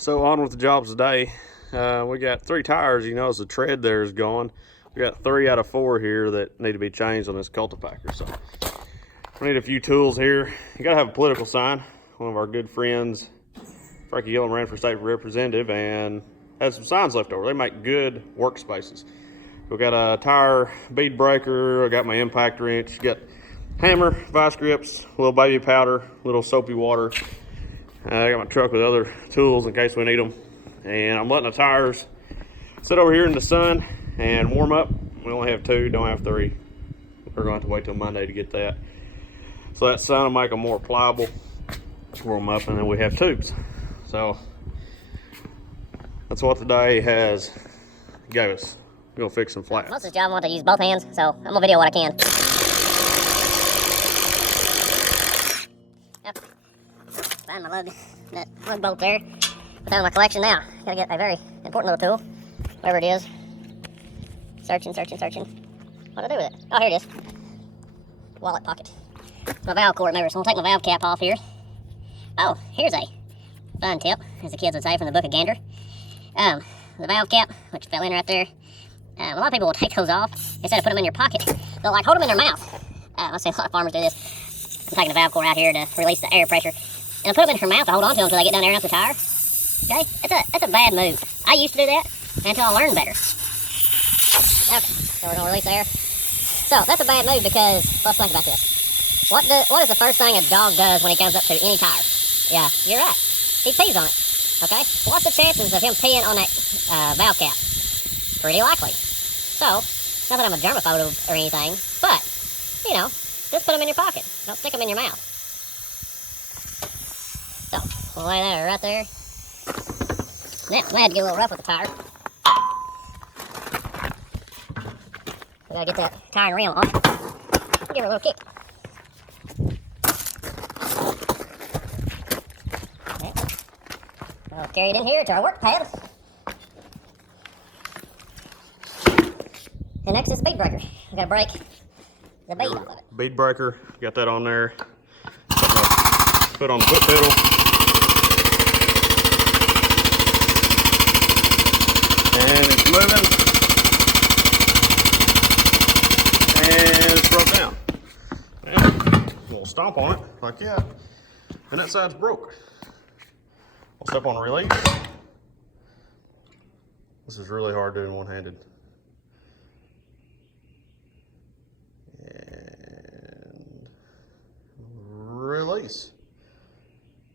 So on with the jobs today. We got 3 tires. You notice the tread there is gone. We got 3 out of 4 here that need to be changed on this cultipacker. So we need a few tools here. You gotta have a political sign. One of our good friends, Frankie Gillum, ran for state representative and had some signs left over. They make good workspaces. We got a tire bead breaker. I got my impact wrench. Got hammer, vice grips, a little baby powder, a little soapy water. I got my truck with other tools in case we need them. And I'm letting the tires sit over here in the sun and warm up. We only have 2, don't have 3. We're going to have to wait till Monday to get that. So that sun will make them more pliable, warm up, and then we have tubes. So that's what the day has gave us. We're gonna fix some flats. Most of this job I want to use both hands, so I'm gonna video what I can. Yep. Find my that lug bolt there. Put that in my collection now. Gotta get a very important little tool, whatever it is. Searching. What do I do with it? Oh, here it is. Wallet pocket. My valve cord remember, so I'm gonna take my valve cap off here. Oh, here's a fun tip, as the kids would say from the book of Gander. The valve cap, which fell in right there. A lot of people will take those off instead of putting them in your pocket. They'll like hold them in their mouth. I see a lot of farmers do this. I'm taking the valve cord out here to release the air pressure. And I'll put them in their mouth to hold on to them until they get down there and off the tire. Okay? That's a bad move. I used to do that until I learned better. Okay, so we're gonna release the air. So that's a bad move because let's think about this. What is the first thing a dog does when he comes up to any tire? Yeah, you're right. He pees on it. Okay? What's the chances of him peeing on that valve cap? Pretty likely. So, not that I'm a germaphobe or anything, but, you know, just put them in your pocket. Don't stick them in your mouth. So, we'll lay that right there. Now, I had to get a little rough with the tire. We gotta get that tire and rim on. Give it a little kick. Okay. I'll carry it in here to our work pad. And next is bead breaker. We gotta break the bead off of it. Bead breaker, got that on there. Put on the foot pedal. And it's moving. And it's broke down. And we'll stomp on it like that. And that side's broke. We'll step on the release. This is really hard doing one-handed. And release.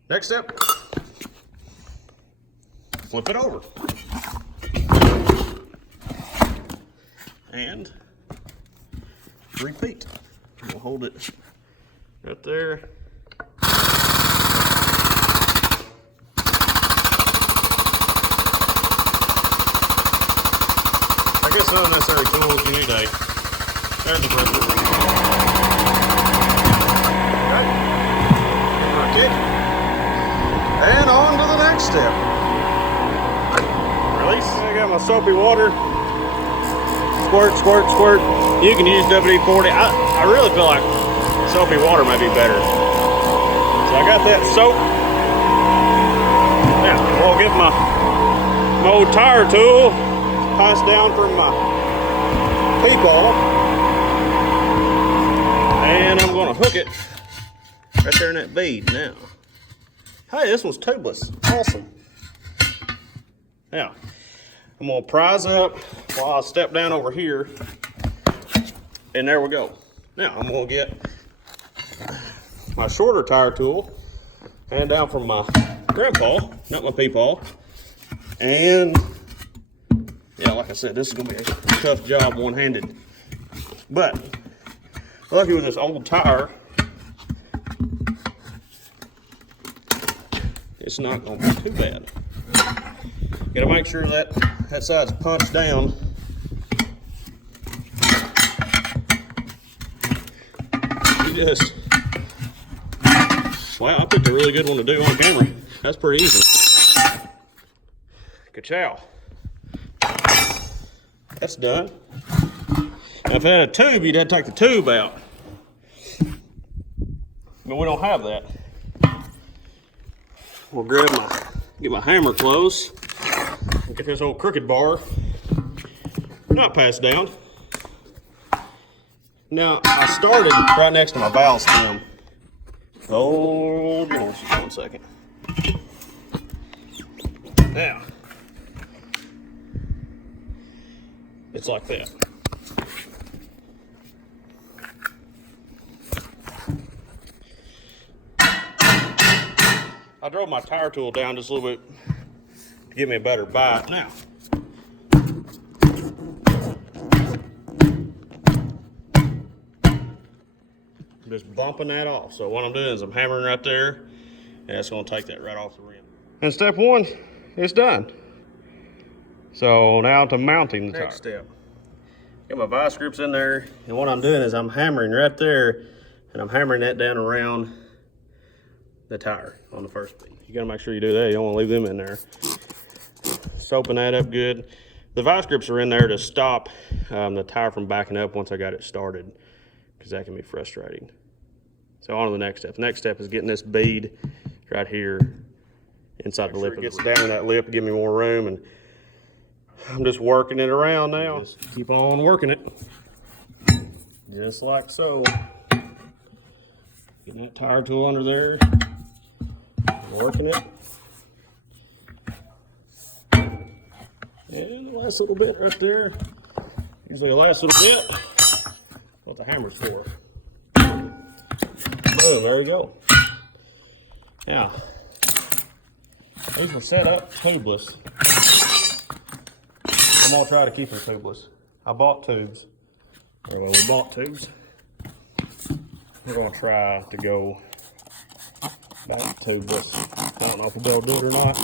Next step, flip it over. And repeat. We'll hold it right there. I guess unnecessary tools you need a. There's the breaker. Okay. And on to the next step. Release. I got my soapy water. Squirt. You can use WD-40. I really feel like soapy water might be better. So I got that soap. Now, we'll get my old tire tool. Pass down from my peephole. And I'm going to hook it right there in that bead now. Hey, this one's tubeless. Awesome. Now, I'm going to prise up while I step down over here. And there we go. Now, I'm going to get my shorter tire tool and down from my grandpa, not my peephole. And, yeah, like I said, this is going to be a tough job one-handed. But, lucky with this old tire, it's not going to be too bad. Got to make sure that side's punched down. Just, wow, I picked a really good one to do on camera. That's pretty easy. Ka-chow. That's done. Now, if it had a tube, you'd have to take the tube out. But we don't have that. We'll grab my Get my hammer close. Get this old crooked bar not passed down. Now, I started right next to my valve stem. Hold on just 1 second. Now, it's like that. I drove my tire tool down just a little bit to give me a better bite. Now, I'm just bumping that off. So what I'm doing is I'm hammering right there, and it's going to take that right off the rim. And step one, it's done. So now to mounting the tire. Next step. Got my vice grips in there, and what I'm doing is I'm hammering right there, and I'm hammering that down around the tire on the first bead. You gotta make sure you do that. You don't want to leave them in there. Soaping that up good. The vice grips are in there to stop the tire from backing up once I got it started, because that can be frustrating. So on to the next step. The next step is getting this bead right here inside the lip. It gets down in that lip to give me more room, and I'm just working it around now. Just keep on working it. Just like so. Getting that tire tool under there. Working it. And the last little bit right there. Usually the last little bit. What the hammer's for. Boom, there you go. Now, these were set up tubeless. I'm gonna try to keep them tubeless. I bought tubes. Or well, we bought tubes. We're gonna try to go back tubeless. I don't know if we'll be able to do it or not.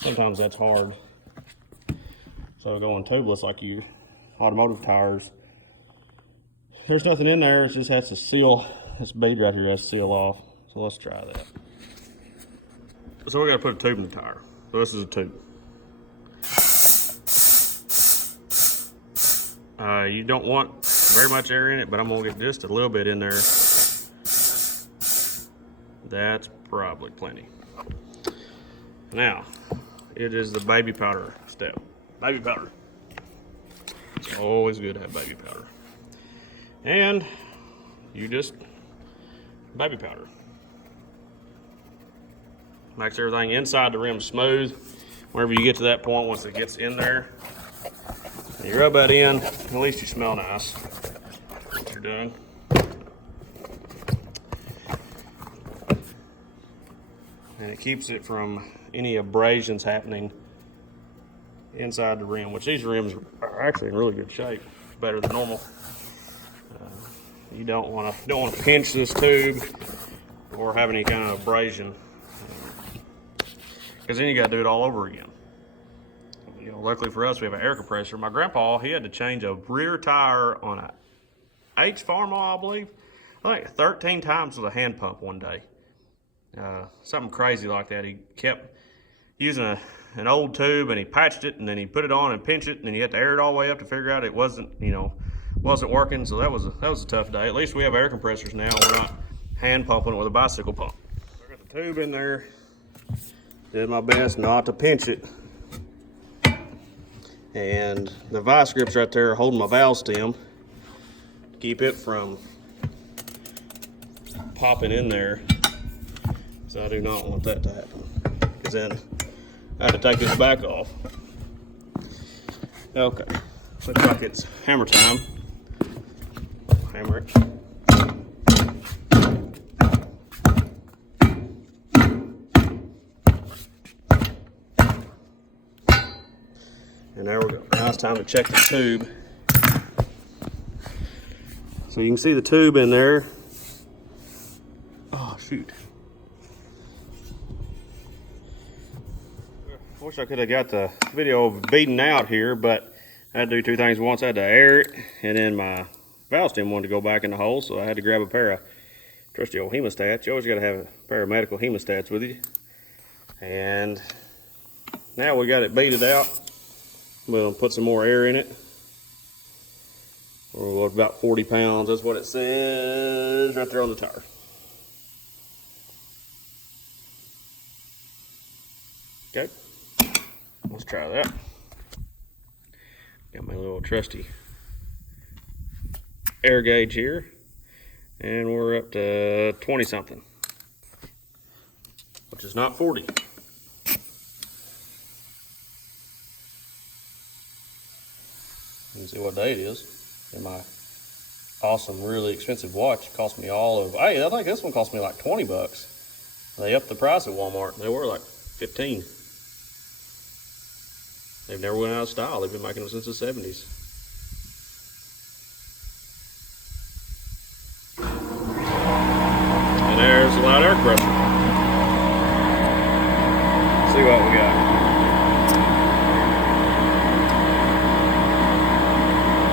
Sometimes that's hard. So going tubeless like your automotive tires, there's nothing in there. It just has to seal. This bead right here has to seal off. So let's try that. So we got to put a tube in the tire. So this is a tube. You don't want very much air in it, but I'm gonna get just a little bit in there. That's probably plenty. Now, it is the baby powder step. Baby powder. It's always good to have baby powder. And you just baby powder. Makes everything inside the rim smooth. Whenever you get to that point, once it gets in there, you rub that in, at least you smell nice. What you're doing. And it keeps it from any abrasions happening inside the rim, which these rims are actually in really good shape, better than normal. You don't want to pinch this tube or have any kind of abrasion, because then you got to do it all over again. You know, luckily for us, we have an air compressor. My grandpa, he had to change a rear tire on a H Farmall, I believe, I think 13 times with a hand pump one day. Something crazy like that. He kept using an old tube, and he patched it, and then he put it on and pinched it, and then he had to air it all the way up to figure out it wasn't working. So that was a tough day. At least we have air compressors now. We're not hand pumping it with a bicycle pump. I got the tube in there. Did my best not to pinch it. And the vice grips right there are holding my valve stem to keep it from popping in there. So I do not want that to happen, because then I have to take this back off. Okay, looks like it's hammer time. Hammer it. And there we go. Now it's time to check the tube. So you can see the tube in there. Oh, shoot. I wish I could have got the video of beating out here, but I had to do two things at once. I had to air it, and then my valve stem wanted to go back in the hole, so I had to grab a pair of trusty old hemostats. You always got to have a pair of medical hemostats with you. And now we got it beaded out. We'll put some more air in it. Or about 40 pounds, that's what it says right there on the tire. Okay, let's try that. Got my little trusty air gauge here, and we're up to 20 something, which is not 40. You can see what day it is. And my awesome, really expensive watch cost me all of, hey, I think this one cost me like 20 bucks. They upped the price at Walmart. They were like 15. They've never went out of style. They've been making them since the 70s. And there's the loud air compressor. Let's see what we got.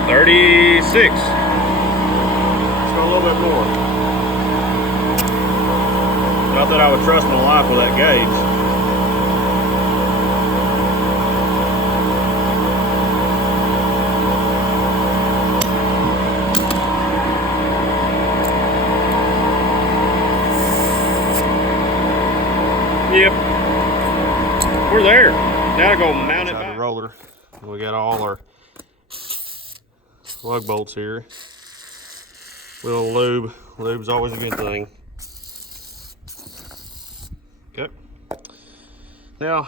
36. Let's go a little bit more. Not that I would trust my life with that gauge. Yep, we're there. Now to go mount it back. The roller. We got all our lug bolts here. Little lube. Lube's always a good thing. Okay. Now,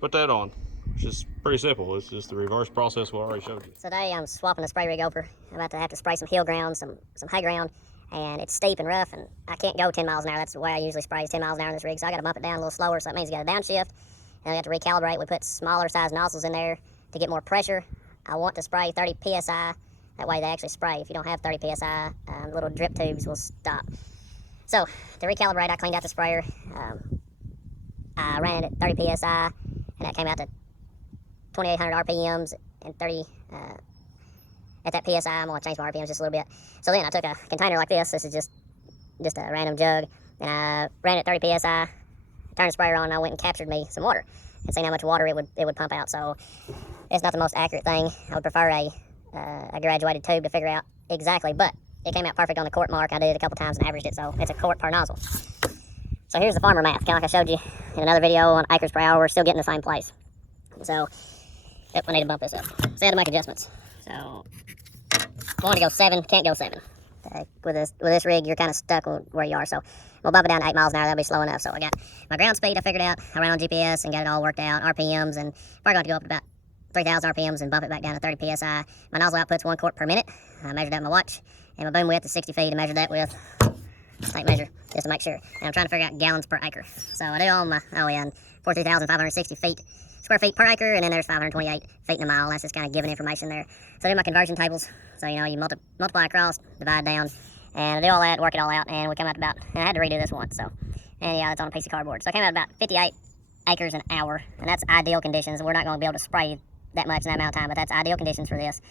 put that on. It's just pretty simple. It's just the reverse process we already showed you. So today I'm swapping the spray rig over. I'm about to have to spray some hill ground, some high ground, and it's steep and rough, and I can't go 10 miles an hour. That's the way I usually spray, is 10 miles an hour in this rig, so I got to bump it down a little slower, so that means you got to downshift, and I got to recalibrate. We put smaller size nozzles in there to get more pressure. I want to spray 30 PSI. That way they actually spray. If you don't have 30 PSI, the little drip tubes will stop. So to recalibrate, I cleaned out the sprayer. I ran it at 30 PSI, and that came out to 2,800 RPMs and 30, at that PSI, I'm gonna change my RPMs just a little bit. So then I took a container like this. This is just a random jug, and I ran it at 30 PSI, turned the sprayer on, and I went and captured me some water and seen how much water it would pump out. So it's not the most accurate thing. I would prefer a graduated tube to figure out exactly, but it came out perfect on the quart mark. I did it a couple times and averaged it, so it's a quart per nozzle. So here's the farmer math, kind of like I showed you in another video on acres per hour. We're still getting the same place. So, yep, I need to bump this up. So I had to make adjustments. So, I want to go 7, can't go 7. With this rig, you're kind of stuck where you are. So, we'll bump it down to 8 miles an hour. That'll be slow enough. So, I got my ground speed, I figured out. I ran on GPS and got it all worked out. RPMs, and probably going to go up to about 3,000 RPMs and bump it back down to 30 PSI. My nozzle output's 1 quart per minute. I measured that in my watch. And my boom width is 60 feet. I measured that with tape measure just to make sure. And I'm trying to figure out gallons per acre. So, I do all my, 42,560 square feet per acre, and then there's 528 feet in a mile. That's just kind of giving information there. So I do my conversion tables. So, you multiply across, divide down, and I do all that, work it all out, and we come out about, and I had to redo this once, so, and yeah, it's on a piece of cardboard. So I came out about 58 acres an hour, and that's ideal conditions. We're not going to be able to spray that much in that amount of time, but that's ideal conditions for this.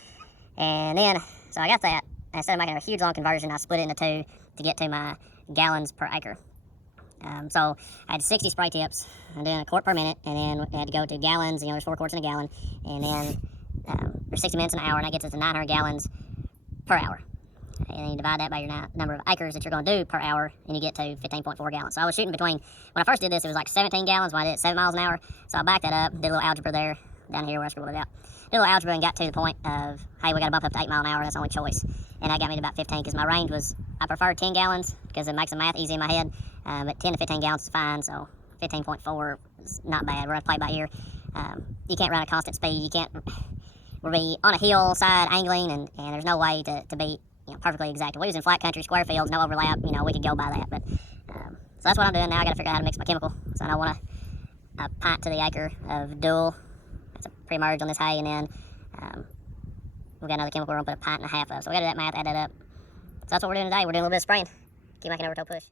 And then, so I got that. Instead of making a huge long conversion, I split it into 2 to get to my gallons per acre. So I had 60 spray tips. I'm doing a quart per minute, and then I had to go to gallons. There's 4 quarts in a gallon, and then there's 60 minutes an hour, and that gets us to 900 gallons per hour. And then you divide that by your number of acres that you're going to do per hour, and you get to 15.4 gallons. So I was shooting between, when I first did this, it was like 17 gallons when I did it 7 miles an hour. So I backed that up, did a little algebra there, down here where I scribbled it out. Did a little algebra and got to the point of, hey, we got to bump up to 8 mile an hour. That's the only choice. And that got me to about 15, because my range was, I preferred 10 gallons because it makes the math easy in my head. But 10 to 15 gallons is fine, so 15.4 is not bad. We're going to play by ear. You can't run a constant speed. You can't, we'll be on a hillside angling, and there's no way to be perfectly exact. If we was in flat country, square fields, no overlap, we could go by that. But so that's what I'm doing now. I got to figure out how to mix my chemical. So I want a pint to the acre of dual. That's a pre-merge on this hay, and then we got another chemical we're going to put a pint and a half of. So we got to do that math, add that up. So that's what we're doing today. We're doing a little bit of spraying. Keep making overtoe push.